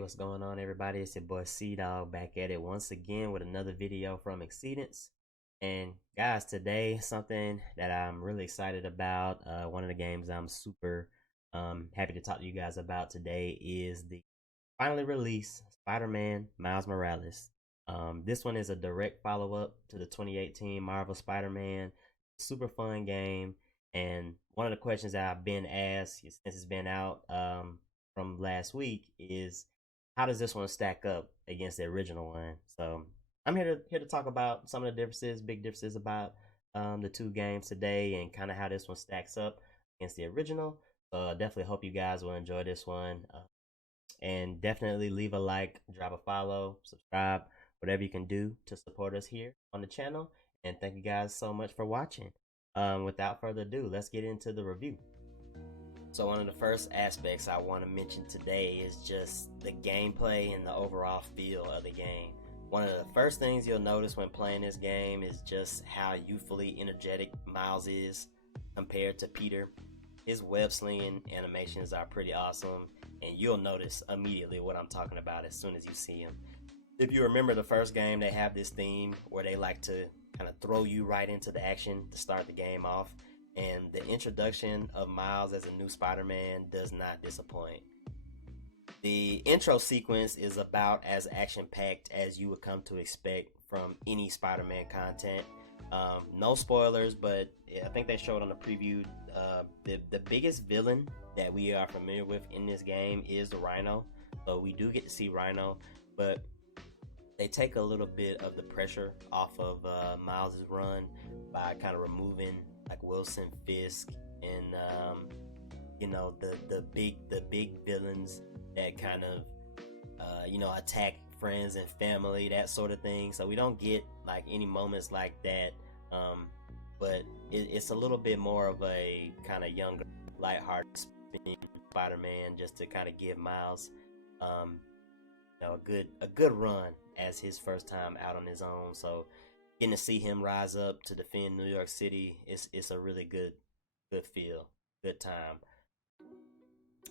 What's going on, everybody? It's your boy C Dog back at it once again with another video from Exceedance. And guys, today something that I'm really excited about. One of the games I'm super happy to talk to you guys about today is the finally released Spider-Man Miles Morales. This one is a direct follow-up to the 2018 Marvel Spider-Man. Super fun game. And one of the questions that I've been asked since it's been out from last week is, how does this one stack up against the original one? So I'm here to talk about some of the differences, big differences about the two games today, and kind of how this one stacks up against the original. So I definitely hope you guys will enjoy this one, and definitely leave a like, drop a follow, subscribe, whatever you can do to support us here on the channel. And thank you guys so much for watching. Without further ado, let's get into the review. So one of the first aspects I want to mention today is just the gameplay and the overall feel of the game. One of the first things you'll notice when playing this game is just how youthfully energetic Miles is compared to Peter. His web slinging animations are pretty awesome, and you'll notice immediately what I'm talking about as soon as you see him. If you remember the first game, they have this theme where they like to kind of throw you right into the action to start the game off. And the introduction of Miles as a new Spider-Man does not disappoint. The intro sequence is about as action-packed as you would come to expect from any Spider-Man content. No spoilers, but I think they showed on the preview, the biggest villain that we are familiar with in this game is the Rhino. So we do get to see Rhino, but they take a little bit of the pressure off of Miles' run by kind of removing like Wilson Fisk and the big villains that kind of attack friends and family, that sort of thing. So we don't get like any moments like that, but it's a little bit more of a kind of younger, lighthearted Spider-Man, just to kind of give Miles a good run as his first time out on his own. So getting to see him rise up to defend New York City, it's a really good feel, good time.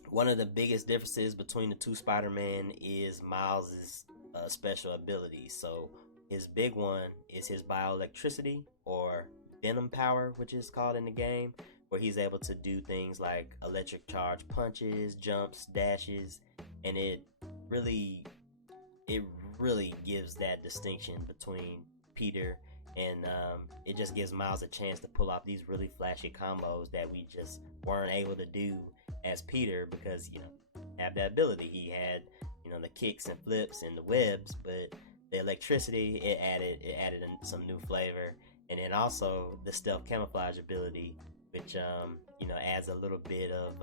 One of the biggest differences between the two Spider-Man is Miles' special abilities. So his big one is his bioelectricity, or Venom power, which is called in the game, where he's able to do things like electric charge punches, jumps, dashes, and it really gives that distinction between Peter, and it just gives Miles a chance to pull off these really flashy combos that we just weren't able to do as Peter, because have that ability. He had the kicks and flips and the webs, but the electricity, it added some new flavor. And then also the stealth camouflage ability, which adds a little bit of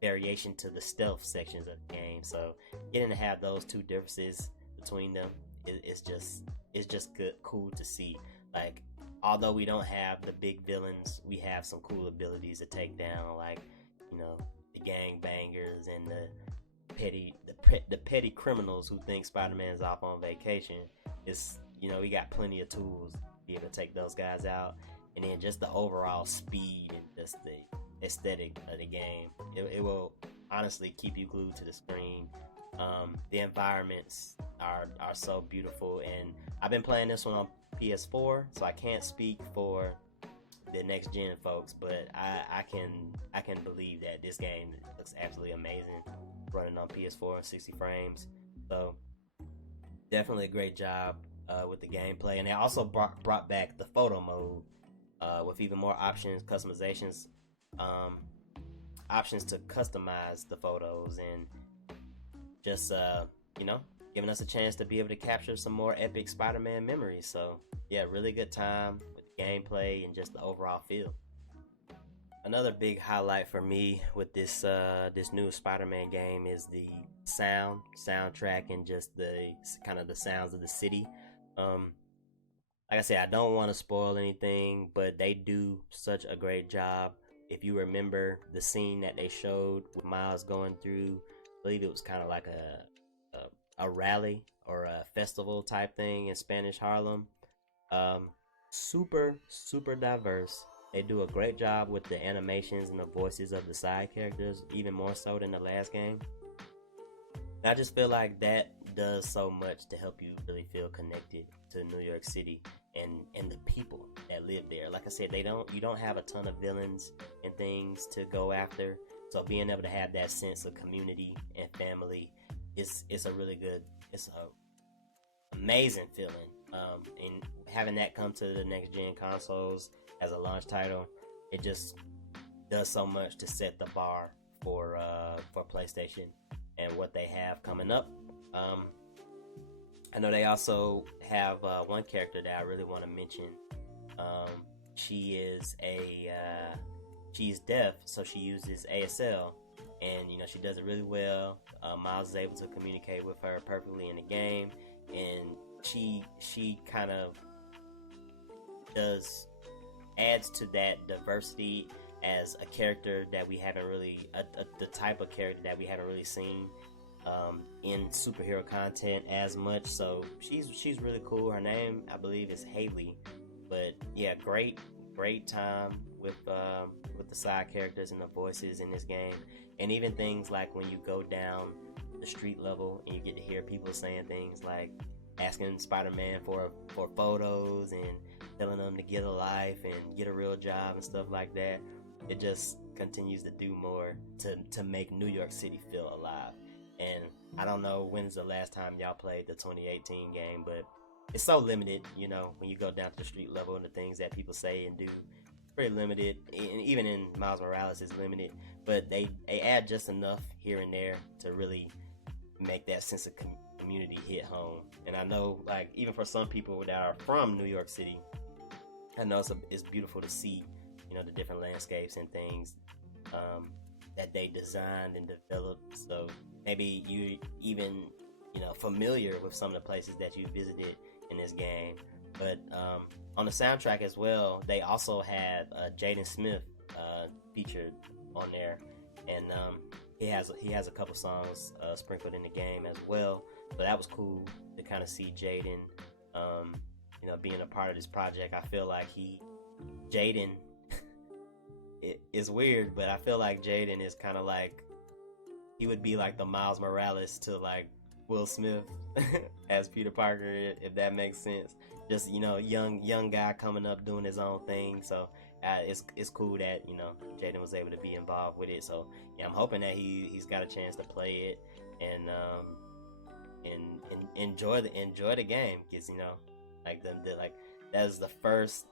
variation to the stealth sections of the game. So getting to have those two differences between them, it's just cool to see. Like, although we don't have the big villains, we have some cool abilities to take down, like the gang bangers and the petty criminals who think Spider-Man's off on vacation. We got plenty of tools to be able to take those guys out. And then just the overall speed and just the aesthetic of the game, it will honestly keep you glued to the screen. The environments are so beautiful, and I've been playing this one on PS4, so I can't speak for the next gen folks, but I can believe that this game looks absolutely amazing running on PS4 60 frames. So definitely a great job with the gameplay. And they also brought back the photo mode with even more options, customizations, options to customize the photos, and just giving us a chance to be able to capture some more epic Spider-Man memories. So yeah, really good time with the gameplay and just the overall feel. Another big highlight for me with this new Spider-Man game is the soundtrack, and just the kind of the sounds of the city. Like I said, I don't want to spoil anything, but they do such a great job. If you remember the scene that they showed with Miles going through, I believe it was kind of like a rally or a festival type thing in Spanish Harlem. Super diverse. They do a great job with the animations and the voices of the side characters, even more so than the last game. And I just feel like that does so much to help you really feel connected to New York City and the people that live there. Like I said, you don't have a ton of villains and things to go after. So being able to have that sense of community and family is a really good, it's a amazing feeling. And having that come to the next gen consoles as a launch title, it just does so much to set the bar for PlayStation and what they have coming up. Um, I know they also have one character that I really want to mention. Um, she is she's deaf, so she uses ASL, and she does it really well. Miles is able to communicate with her perfectly in the game, and she kind of does adds to that diversity as a character that we haven't really the type of character that we haven't really seen in superhero content as much. So she's really cool. Her name, I believe, is Haley. But yeah, great time with the side characters and the voices in this game, and even things like when you go down the street level and you get to hear people saying things like asking Spider-Man for photos and telling them to get a life and get a real job and stuff like that. It just continues to do more to make New York City feel alive. And I don't know when's the last time y'all played the 2018 game, but it's so limited, when you go down to the street level and the things that people say and do, pretty limited. And even in Miles Morales is limited, but they add just enough here and there to really make that sense of community hit home. And I know, like, even for some people that are from New York City, I know it's beautiful to see, the different landscapes and things that they designed and developed. So maybe you even, familiar with some of the places that you visited in this game. But on the soundtrack as well, they also had Jaden Smith featured on there, and he has a couple songs sprinkled in the game as well. So that was cool to kind of see Jaden, being a part of this project. I feel like Jaden, it's weird, but I feel like Jaden is kind of like, he would be like the Miles Morales to like Will Smith as Peter Parker, if that makes sense. Just young guy coming up doing his own thing. So it's cool that Jaden was able to be involved with it. So yeah, I'm hoping that he's got a chance to play it and enjoy the game. Because like like that is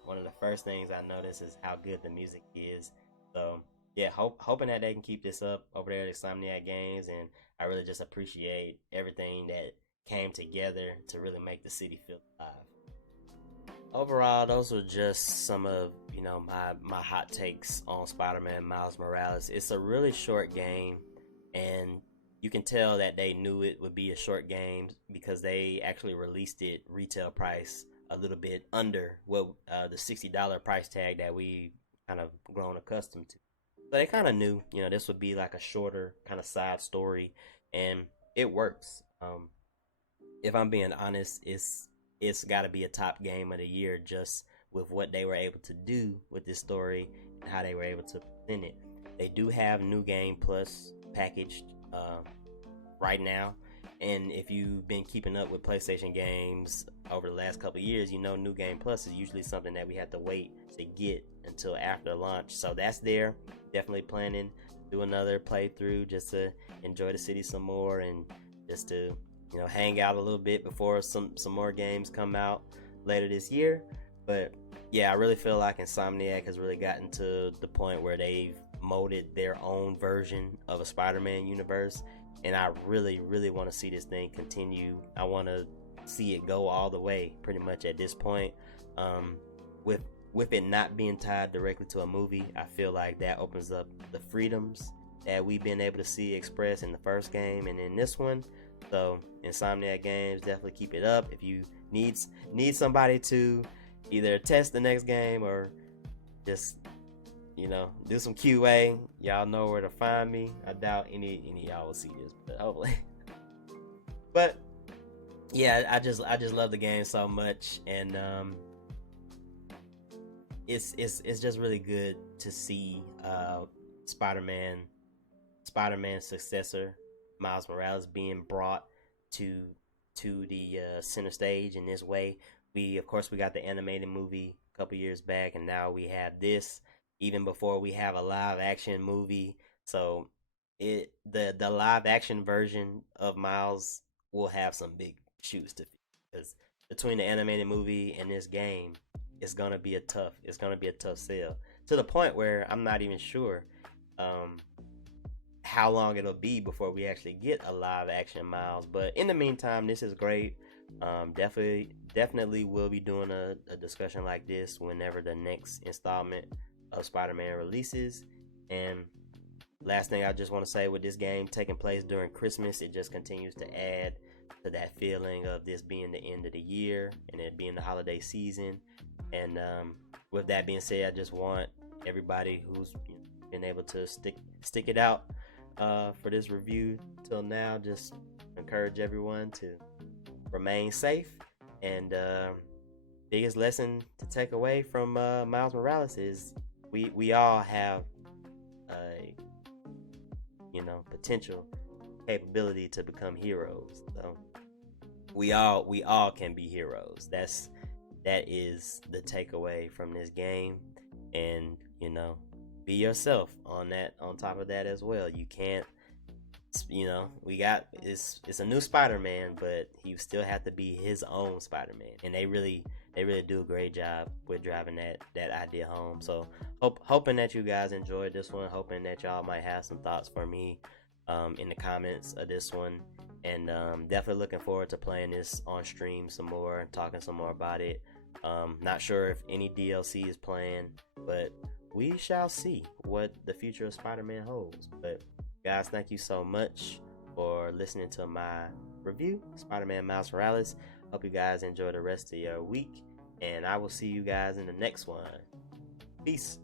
one of the first things I noticed is how good the music is. So yeah, hoping that they can keep this up over there at Insomniac Games, and I really just appreciate everything that came together to really make the city feel alive. Overall, those were just some of my hot takes on Spider-Man Miles Morales. It's a really short game, and you can tell that they knew it would be a short game because they actually released it retail price a little bit under what the $60 price tag that we kind of grown accustomed to. So they kind of knew, this would be like a shorter kind of side story, and it works. If I'm being honest, it's got to be a top game of the year just with what they were able to do with this story and how they were able to present it. They do have New Game Plus packaged right now, and if you've been keeping up with PlayStation games over the last couple of years, New Game Plus is usually something that we have to wait to get until after launch. So that's there. Definitely planning to do another playthrough just to enjoy the city some more and just to hang out a little bit before some more games come out later this year. But yeah, I really feel like Insomniac has really gotten to the point where they've molded their own version of a Spider-Man universe, and I really want to see this thing continue. I want to see it go all the way pretty much at this point. With it not being tied directly to a movie, I feel like that opens up the freedoms that we've been able to see expressed in the first game and in this one. So Insomniac Games, definitely keep it up. If you need somebody to either test the next game or just do some QA, y'all know where to find me. I doubt any of y'all will see this, but hopefully. But yeah, I just love the game so much, and it's just really good to see Spider-Man's successor Miles Morales being brought to the center stage in this way. We, of course, we got the animated movie a couple years back, and now we have this. Even before we have a live action movie, so the live action version of Miles will have some big shoes to fill, because between the animated movie and this game, it's gonna be a tough sell, to the point where I'm not even sure um, how long it'll be before we actually get a live action Miles. But in the meantime, this is great. Definitely will be doing a discussion like this whenever the next installment of Spider-Man releases. And last thing I just want to say, with this game taking place during Christmas, it just continues to add to that feeling of this being the end of the year and it being the holiday season. And with that being said, I just want everybody who's been able to stick it out for this review till now, just encourage everyone to remain safe. And biggest lesson to take away from Miles Morales is we all have a potential capability to become heroes. So we all can be heroes. That is the takeaway from this game. And be yourself on top of that as well. You can't, it's a new Spider-Man, but he still have to be his own Spider-Man. And they really do a great job with driving that idea home. So hoping that you guys enjoyed this one, hoping that y'all might have some thoughts for me in the comments of this one. And definitely looking forward to playing this on stream some more and talking some more about it. Not sure if any DLC is planned, but we shall see what the future of Spider-Man holds. But guys, thank you so much for listening to my review, Spider-Man Miles Morales. Hope you guys enjoy the rest of your week, and I will see you guys in the next one. Peace.